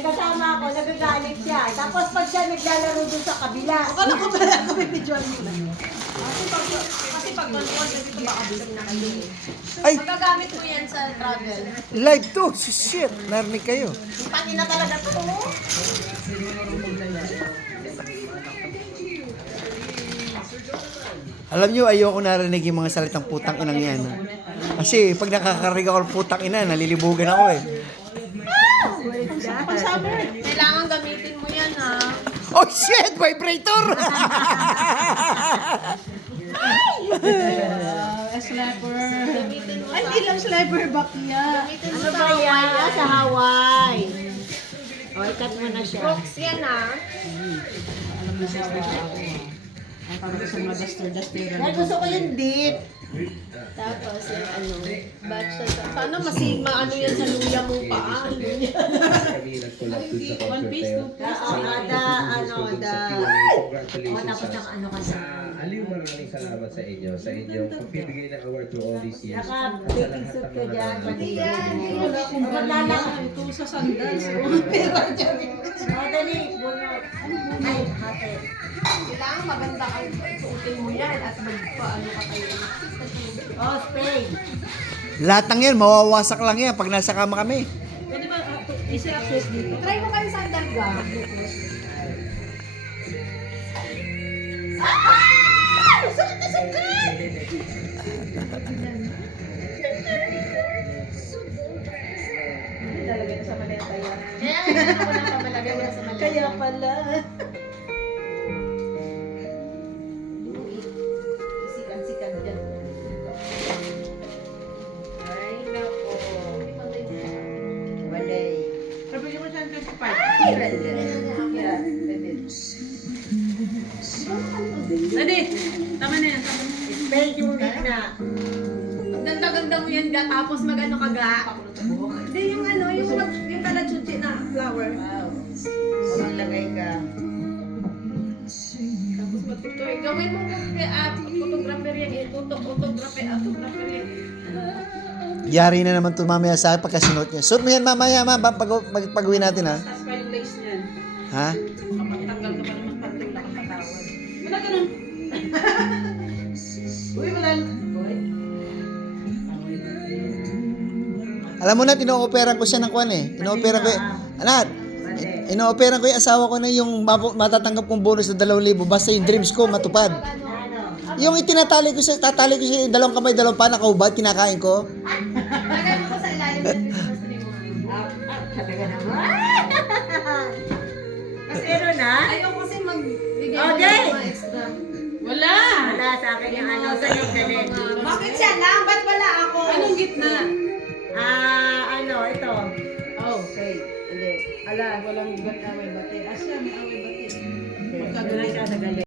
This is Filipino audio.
kasama ako, nagagalit siya. Tapos pag siya naglalaro doon sa kabila. Akala ko pala ako may videoan mo lang. Kasi pag manuwan, dito makabisag na kayo. Ay, Magagamit mo yan sa travel. live to. Shit, narinig kayo. Pati na talaga to. Alam nyo, ayoko narinig yung mga salitang putang inang yan. Kasi pag nakakarinig ako ng putang ina, nalilibugan ako eh. Pag summer, kailangan gamitin mo yan ha. Oh shit, vibrator! Slapper. Gamitin mo Ay, sa... hindi lang slapper, bakya. Gamitin mo Ano sa ba yan? Hawaii. Sa Hawaii. O, ikat mo na siya. Brooks yan ha. Alam mo siya, ang tawag ko sa mga duster-duster. Dahil gusto ko yung deep. Tapos yung ano, batch sa... Sana maano yan sa luya mong paa. Luya. One piece, two piece. Tapos ng ano ka na. Aliw, maraming salamat sa inyo, sa inyong pagbibigay ng award through all these years. Naka-baking suit ka dyan. Pati yan. Wala akong Madala. ito sa sandals. Pero dyan. O, dali. Bunot. Ay, hati. Kailangan maganda kang suotin mo yan at magpaano ka kayo. O, Spain. Lahat ng yan, mawawasak lang yan pag nasa kama kami. Pwede ba isa-access dito? Try mo kayo sandal ga. Lalagay ko sa maleta yan. Kaya kailangan ko lang pamalagay mo sa maleta. Kaya pala. Sikat-sikat dyan. Ay, nako. Walay. Sabi niyo mo siya 25. Ay, walay. Yeah, pwede. Ready? Tama na yan. Tama na. Spain yung na. Ang ganda-ganda mo yan ga, tapos mag-ano ka ga. Hindi, yung ano, yung kalachuchi na flower. Wow. Maglagay ka. Tapos magtutuloy. Gawin mo photographer yan. Photographer yan. Yari na naman ito mamaya sa akin pagkasuot niya. Suot mo yan mamaya, pag-uwi natin ha. Tapos pa yung lace niyan. Ha? Kapag-tanggal ka pa naman pantong nakatawan. Wala ganun. Uy, wala. Alam mo na, tinooperan ko siya ng kwan eh. Inooperan ko Anak, inooperan ko yung asawa ko na yung matatanggap kong bonus na 2,000 basta yung dreams ko matupad. Yung itinatali ko siya, tatali ko siya yung 2 kamay, 2 pa nakahubad, kinakain ko. Lagay mo ko sa ilalim ng Christmas tree mo. Talaga naman. Kasi ano na? Ayaw kasi magbigay Oh, mo Jay! ng mga extra. Wala. Wala sa akin yung ano, sa yung galit. Bakit siya lang? Ba't wala ako? Anong gitna? Ito. Oh, okay. Hindi. Ala, walang away bati. Asya, may away bati. Ito na siya sa galit.